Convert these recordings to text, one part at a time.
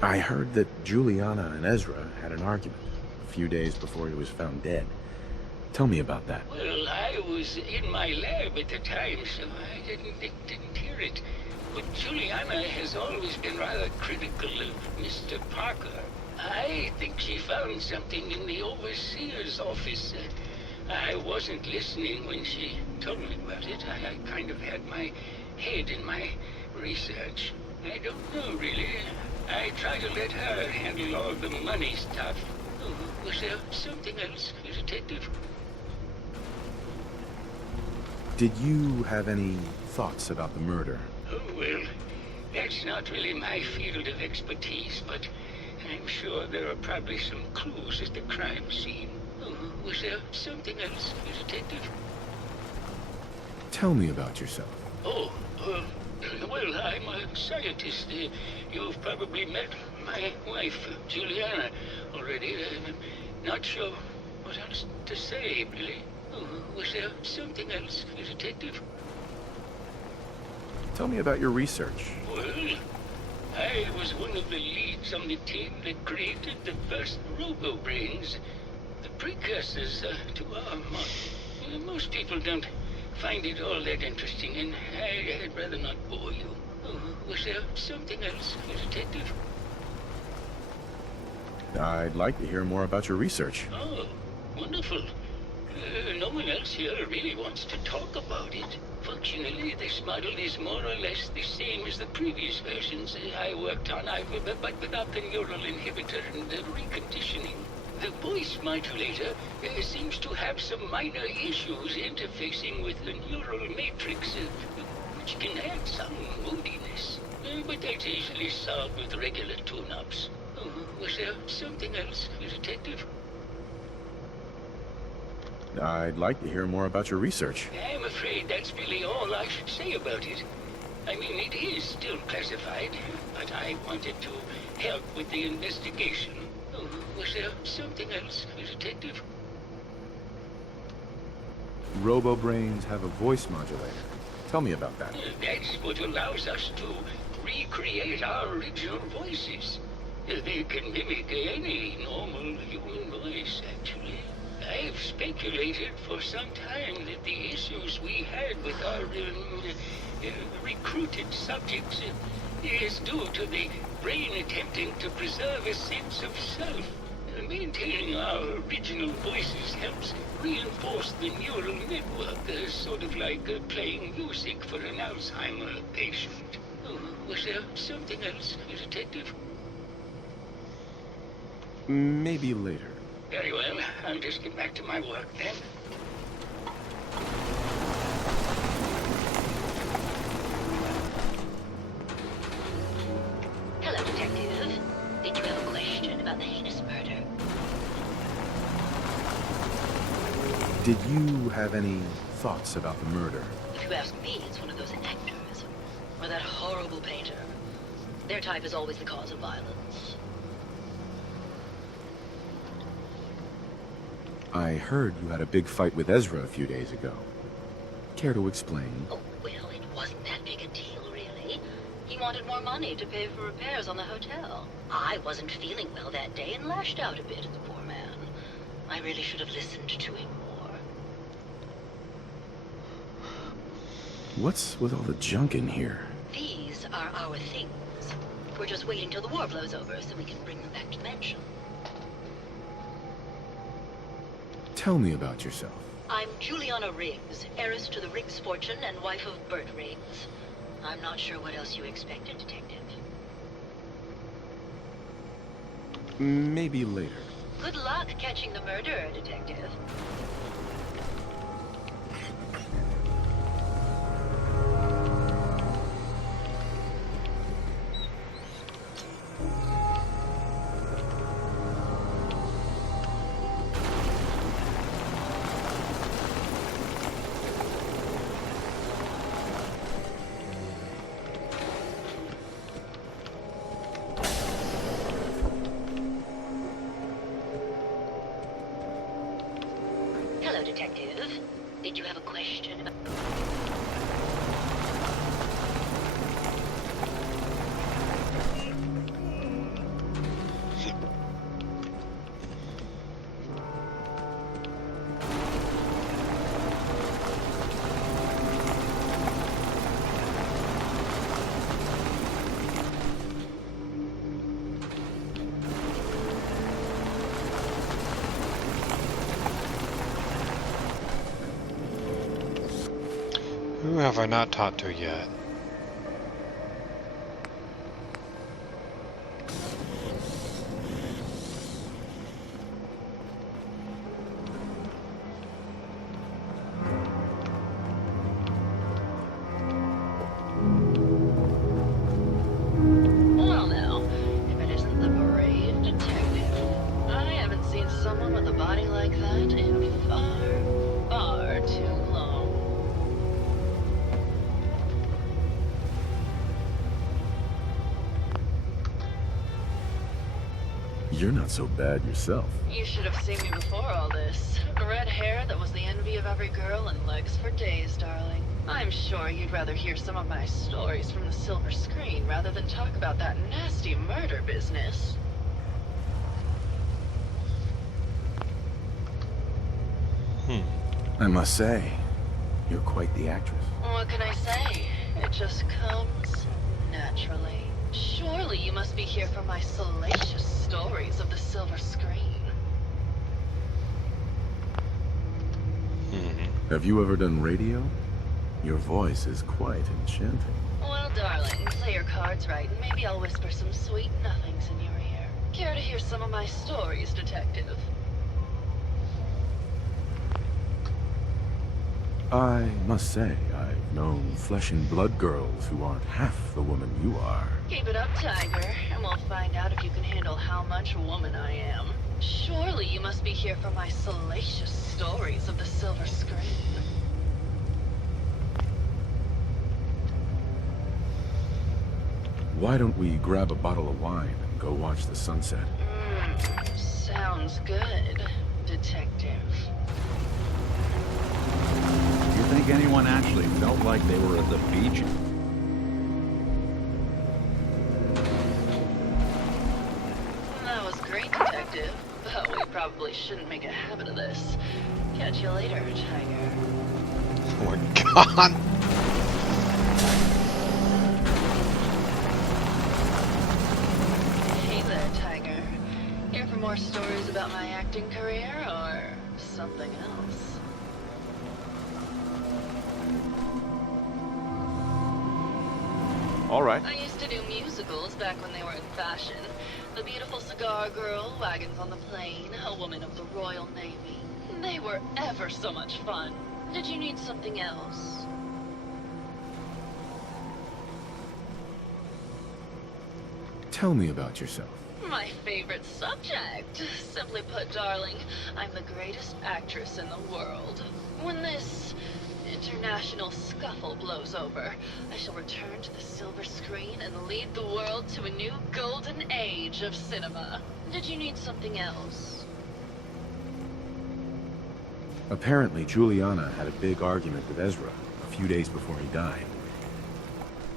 I heard that Juliana and Ezra had an argument a few days before he was found dead. Tell me about that. Well, I was in my lab at the time, so I didn't hear it. But Juliana has always been rather critical of Mr. Parker. I think she found something in the overseer's office. I wasn't listening when she told me about it. I kind of had my head in my research. I don't know, really. I try to let her handle all the money stuff. Oh, was there something else, Detective? Did you have any thoughts about the murder? Oh, well, that's not really my field of expertise, but I'm sure there are probably some clues at the crime scene. Oh, was there something else, Detective? Tell me about yourself. Oh, well, I'm a scientist. You've probably met my wife, Juliana, already. I'm not sure what else to say, really. Oh, was there something else, Detective? Tell me about your research. Well, I was one of the leads on the team that created the first robo-brains, the precursors to our model. Most people don't find it all that interesting, and I'd rather not bore you. Oh, was there something else, Detective? I'd like to hear more about your research. Oh, wonderful. No one else here really wants to talk about it. Functionally, this model is more or less the same as the previous versions I worked on, but without the neural inhibitor and the reconditioning. The voice modulator seems to have some minor issues interfacing with the neural matrix, which can add some moodiness. But that's easily solved with regular tune-ups. Oh, was there something else, Detective? I'd like to hear more about your research. I'm afraid that's really all I should say about it. I mean, it is still classified, but I wanted to help with the investigation. Oh, was there something else, Detective? Robo-brains have a voice modulator. Tell me about that. That's what allows us to recreate our original voices. They can mimic any normal human voice, actually. I've speculated for some time that the issues we had with our recruited subjects is due to the brain attempting to preserve a sense of self. Maintaining our original voices helps reinforce the neural network, sort of like playing music for an Alzheimer patient. Oh, was there something else, Detective? Maybe later. Very well. I'll just get back to my work then. Hello, Detective. Did you have a question about the heinous murder? Did you have any thoughts about the murder? If you ask me, it's one of those actors. Or that horrible painter. Their type is always the cause of violence. I heard you had a big fight with Ezra a few days ago. Care to explain? Oh, well, it wasn't that big a deal, really. He wanted more money to pay for repairs on the hotel. I wasn't feeling well that day and lashed out a bit at the poor man. I really should have listened to him more. What's with all the junk in here? These are our things. We're just waiting till the war blows over so we can bring them back to the mansion. Tell me about yourself. I'm Juliana Riggs, heiress to the Riggs fortune and wife of Bert Riggs. I'm not sure what else you expected, Detective. Maybe later. Good luck catching the murderer, Detective. Hello, Detective. Did you have a question about... Who have I not talked to yet? Well now, if it isn't the brave detective. I haven't seen someone with a body like that in far, far too long. You're not so bad yourself. You should have seen me before all this. Red hair that was the envy of every girl and legs for days, darling. I'm sure you'd rather hear some of my stories from the silver screen rather than talk about that nasty murder business. I must say, you're quite the actress. What can I say? It just comes naturally. Surely you must be here for my salacious stories of the silver screen. Have you ever done radio? Your voice is quite enchanting. Well, darling, play your cards right, and maybe I'll whisper some sweet nothings in your ear. Care to hear some of my stories, detective? I must say, I've known flesh and blood girls who aren't half the woman you are. Keep it up, Tiger, and we'll find out if you can handle how much woman I am. Surely you must be here for my salacious stories of the silver screen. Why don't we grab a bottle of wine and go watch the sunset? Sounds good, detective. You think anyone actually felt like they were at the beach? That was great, detective, but we probably shouldn't make a habit of this. Catch you later, Tiger. Oh my god! Hey there, Tiger. Here for more stories about my acting career, or something else? All right. I used to do musicals back when they were in fashion. The Beautiful Cigar Girl, Wagons on the Plain, A Woman of the Royal Navy. They were ever so much fun. Did you need something else? Tell me about yourself. My favorite subject. Simply put, darling, I'm the greatest actress in the world. When this international scuffle blows over, I shall return to the silver screen and lead the world to a new golden age of cinema. Did you need something else? Apparently, Juliana had a big argument with Ezra a few days before he died.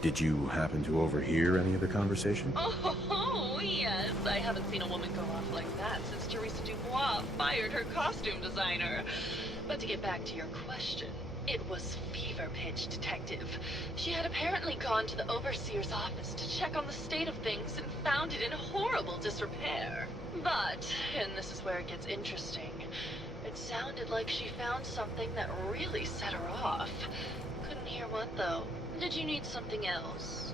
Did you happen to overhear any of the conversation? Oh, yes. I haven't seen a woman go off like that since Teresa Dubois fired her costume designer. But to get back to your question, it was fever pitch, detective. She had apparently gone to the overseer's office to check on the state of things and found it in horrible disrepair. But, and this is where it gets interesting, it sounded like she found something that really set her off. Couldn't hear what, though. Did you need something else?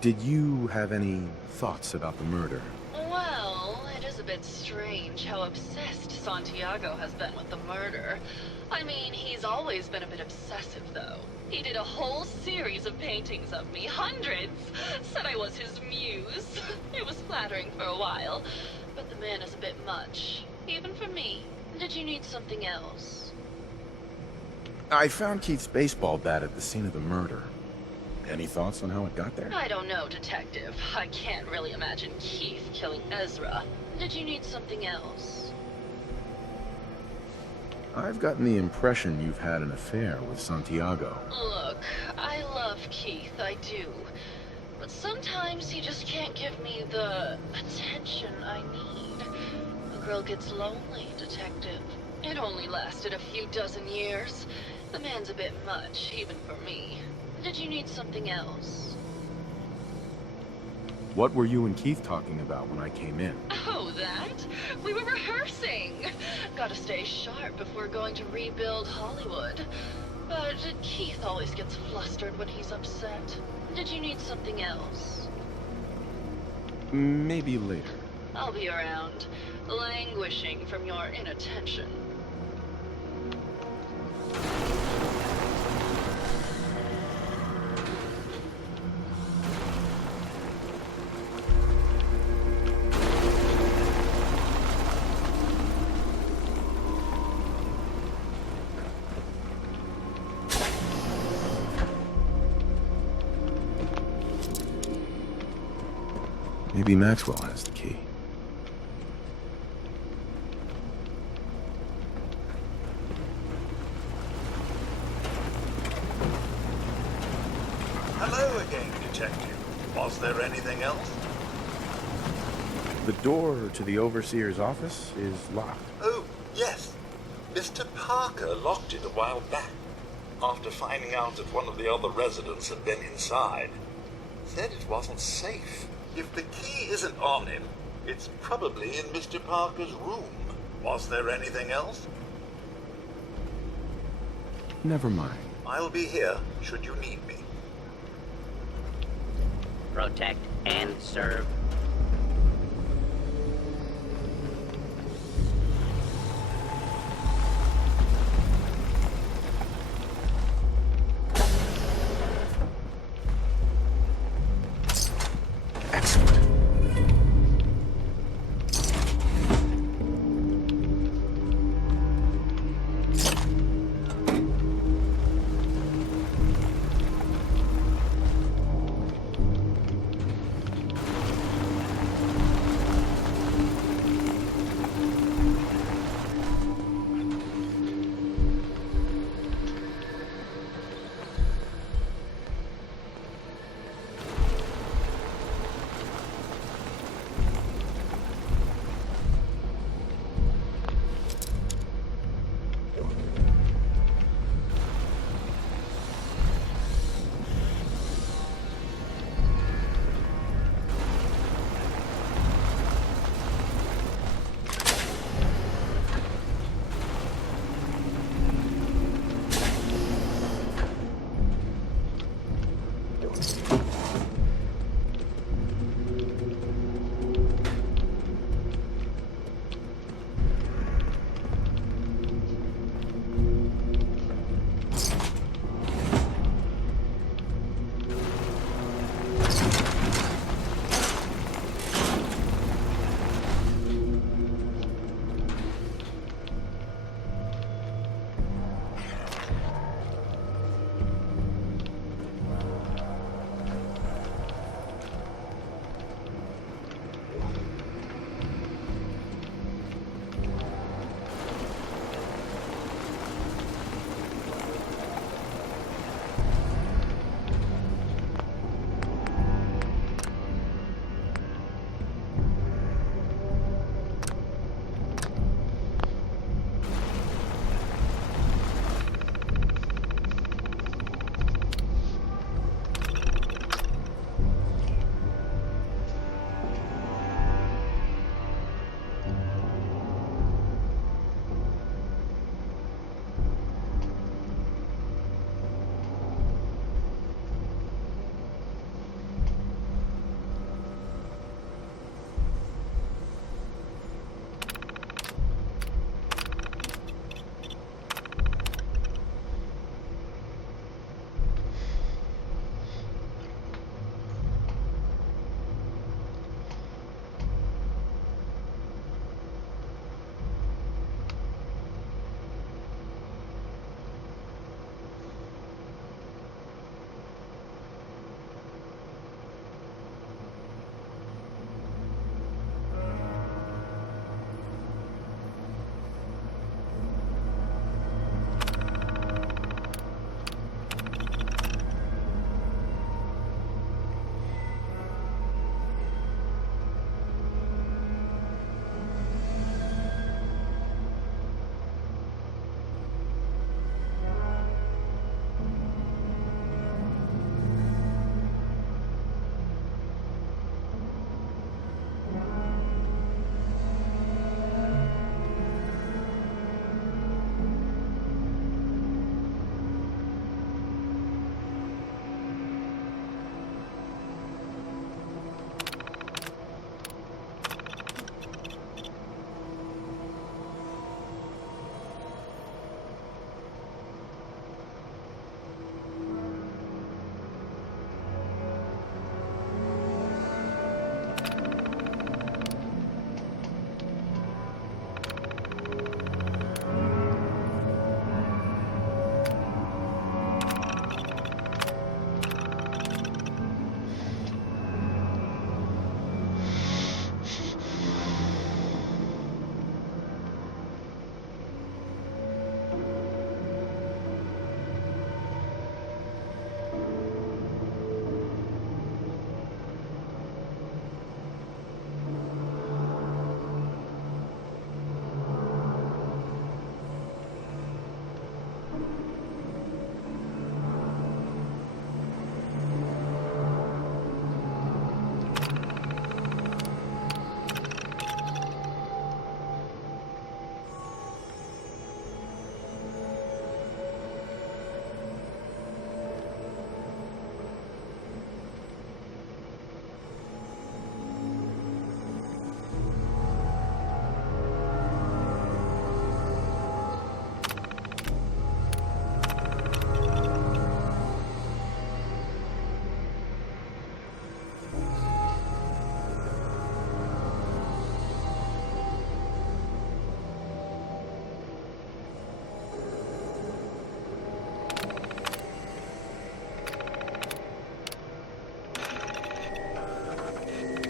Did you have any thoughts about the murder? Well, it is a bit strange how obsessed Santiago has been with the murder. I mean, he's always been a bit obsessive, though. He did a whole series of paintings of me, hundreds. Said I was his muse. It was flattering for a while, but the man is a bit much, even for me. Did you need something else? I found Keith's baseball bat at the scene of the murder. Any thoughts on how it got there? I don't know, detective. I can't really imagine Keith killing Ezra. Did you need something else? I've gotten the impression you've had an affair with Santiago. Look, I love Keith, I do. But sometimes he just can't give me the attention I need. A girl gets lonely, detective. It only lasted a few dozen years. The man's a bit much, even for me. Did you need something else? What were you and Keith talking about when I came in? Oh, that? We were rehearsing. racing. Gotta stay sharp if we're going to rebuild Hollywood. But Keith always gets flustered when he's upset. Did you need something else? Maybe later. I'll be around, languishing from your inattention. Maybe Maxwell has the key. Hello again, Detective. Was there anything else? The door to the Overseer's office is locked. Oh, yes. Mr. Parker locked it a while back, after finding out that one of the other residents had been inside. Said it wasn't safe. If the key isn't on him, it's probably in Mr. Parker's room. Was there anything else? Never mind. I'll be here, should you need me. Protect and serve. Excellent.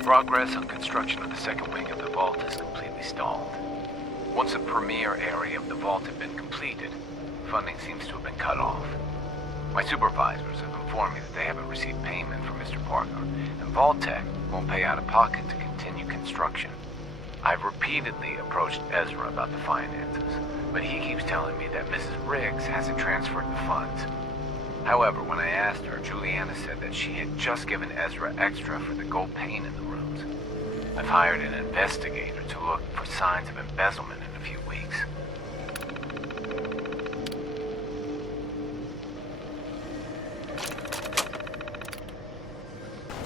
Progress on construction of the second wing of the vault is completely stalled. Once the premier area of the vault had been completed, funding seems to have been cut off. My supervisors have informed me that they haven't received payment from Mr. Parker, and Vault-Tec won't pay out of pocket to continue construction. I've repeatedly approached Ezra about the finances, but he keeps telling me that Mrs. Riggs hasn't transferred the funds. However, when I asked her, Juliana said that she had just given Ezra extra for the gold paint in the rooms. I've hired an investigator to look for signs of embezzlement in a few weeks.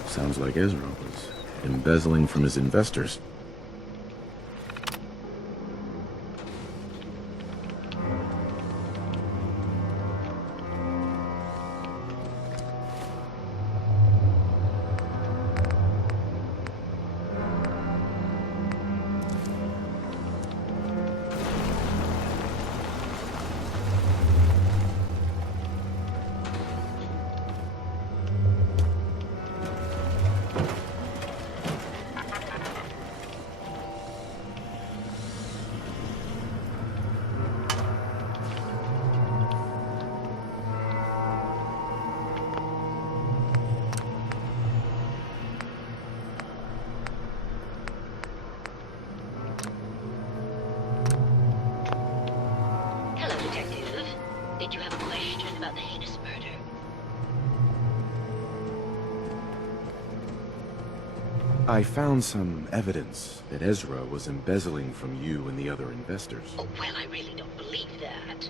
Sounds like Ezra was embezzling from his investors. Hello, Detective. Did you have a question about the heinous murder? I found some evidence that Ezra was embezzling from you and the other investors. Oh, well, I really don't believe that.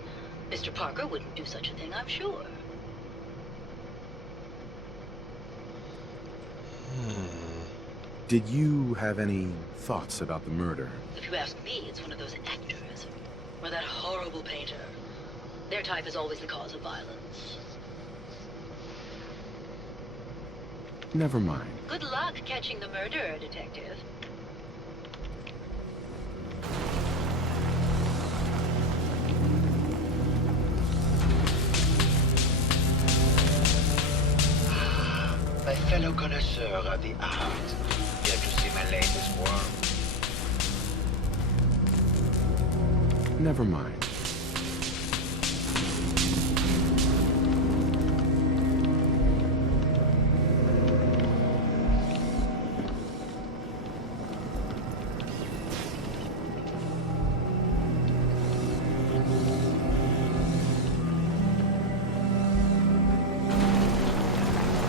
Mr. Parker wouldn't do such a thing, I'm sure. Did you have any thoughts about the murder? If you ask me, it's one of those actors. Or that horrible painter. Their type is always the cause of violence. Never mind. Good luck catching the murderer, Detective. My fellow connoisseur of the art. Here to see my latest work. Never mind.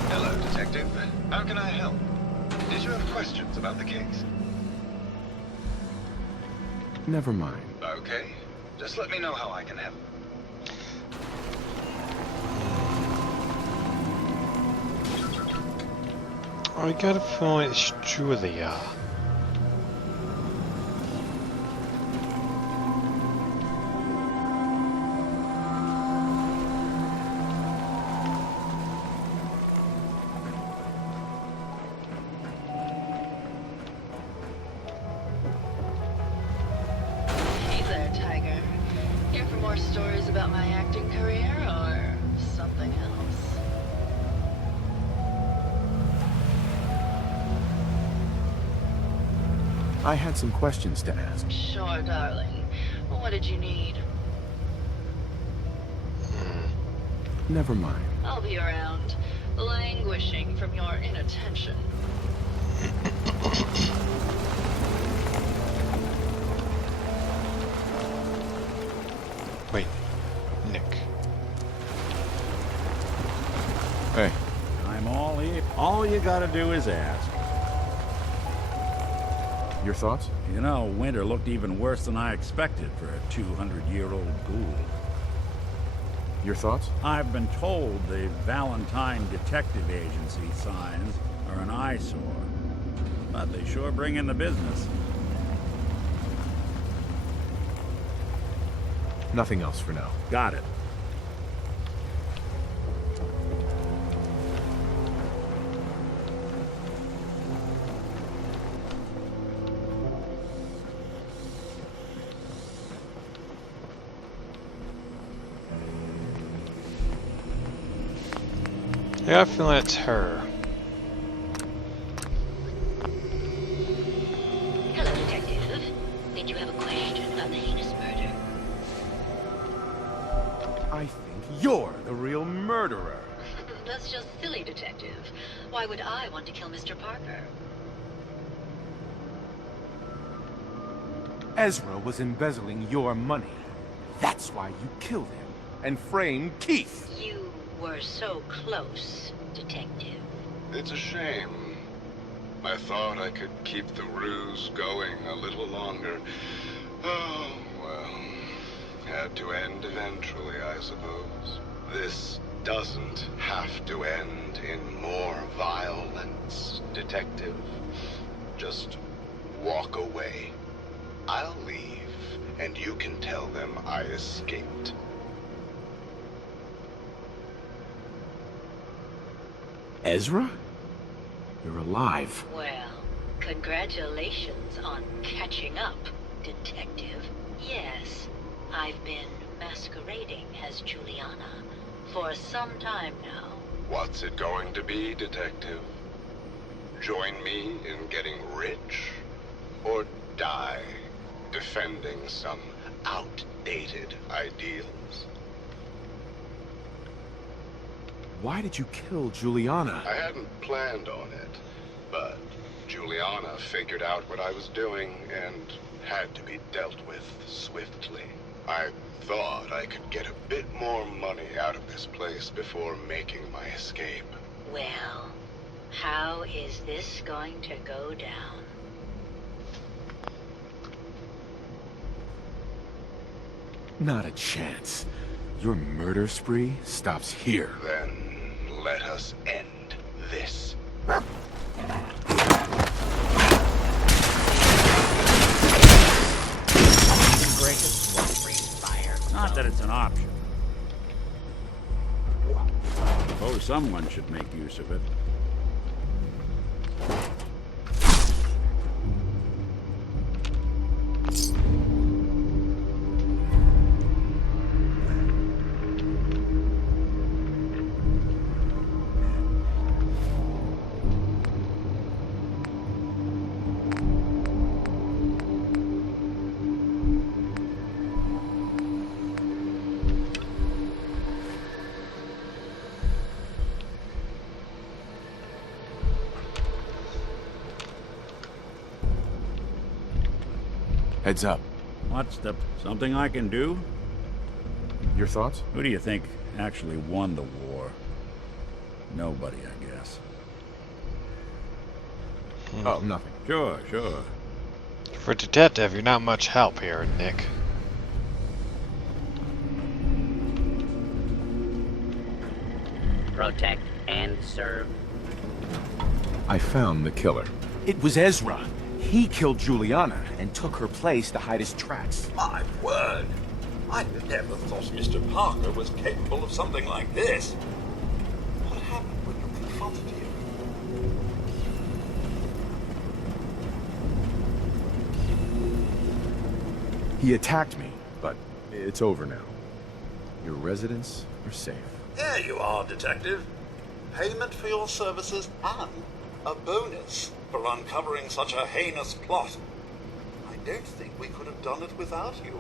Hello, Detective. How can I help? Did you have questions about the case? Never mind. Okay. Just let me know how I can help. I got a feeling it's Julia. Hey there, Tiger. Here for more stories about my acting career or something else? I had some questions to ask. Sure, darling. What did you need? Never mind. I'll be around, languishing from your inattention. Wait, Nick. Hey. I'm all ear. All you gotta do is ask. Your thoughts? You know, Winter looked even worse than I expected for a 200-year-old ghoul. Your thoughts? I've been told the Valentine Detective Agency signs are an eyesore. But they sure bring in the business. Nothing else for now. Got it. I got a feeling it's her. about the heinous murder. I think you're the real murderer. That's just silly, Detective. Why would I want to kill Mr. Parker? Ezra was embezzling your money. That's why you killed him and framed Keith. You were so close, Detective. It's a shame. I thought I could keep the ruse going a little longer. Oh, well. Had to end eventually, I suppose. This doesn't have to end in more violence, Detective. Just walk away. I'll leave, and you can tell them I escaped. Ezra? You're alive. Well, congratulations on catching up, Detective. Yes, I've been masquerading as Juliana for some time now. What's it going to be, Detective? Join me in getting rich? Or die defending some outdated ideals? Why did you kill Juliana? I hadn't planned on it, but Juliana figured out what I was doing and had to be dealt with swiftly. I thought I could get a bit more money out of this place before making my escape. Well, how is this going to go down? Not a chance. Your murder spree stops here. Then let us end this. Not that it's an option. Suppose someone should make use of it. Heads up. What's something I can do? Your thoughts? Who do you think actually won the war? Nobody, I guess. Oh, nothing. Sure. For detective, you're not much help here, Nick. Protect and serve. I found the killer. It was Ezra. He killed Juliana and took her place to hide his tracks. My word! I never thought Mr. Parker was capable of something like this. What happened when you confronted him? He attacked me, but it's over now. Your residents are safe. There you are, Detective. Payment for your services and a bonus for uncovering such a heinous plot. I don't think we could have done it without you.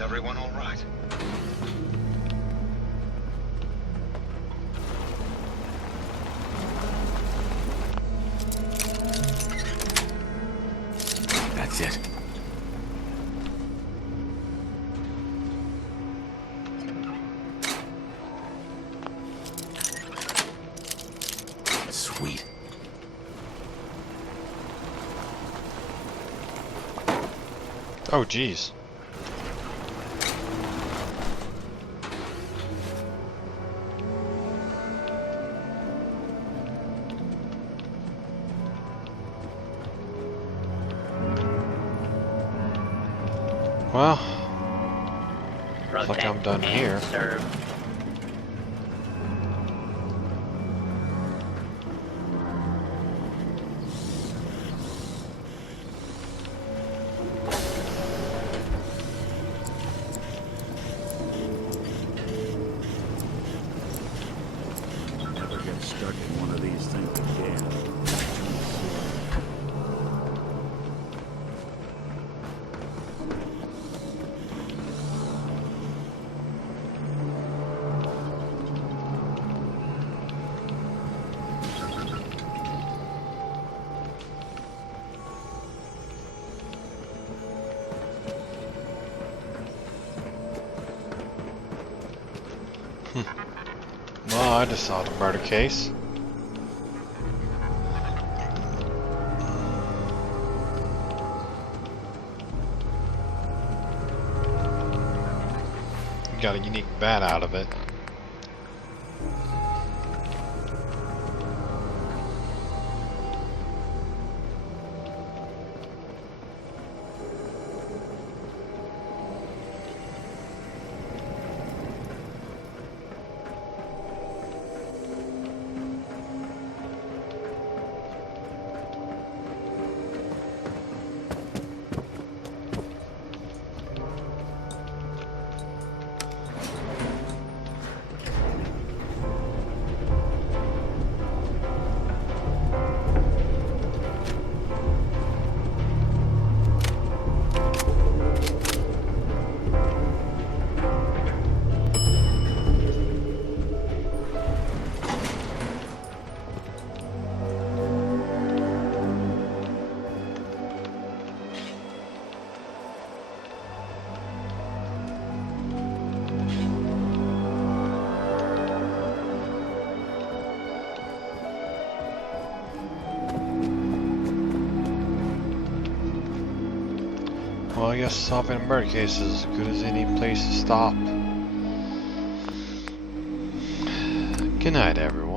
Is everyone all right? That's it. Sweet. Oh, jeez. Well, looks like I'm done Protect here. and serve. Never get stuck in one of these things again. Well, I just saw the murder case. Got a unique bat out of it. Well, I guess solving a murder case is as good as any place to stop. Good night, everyone.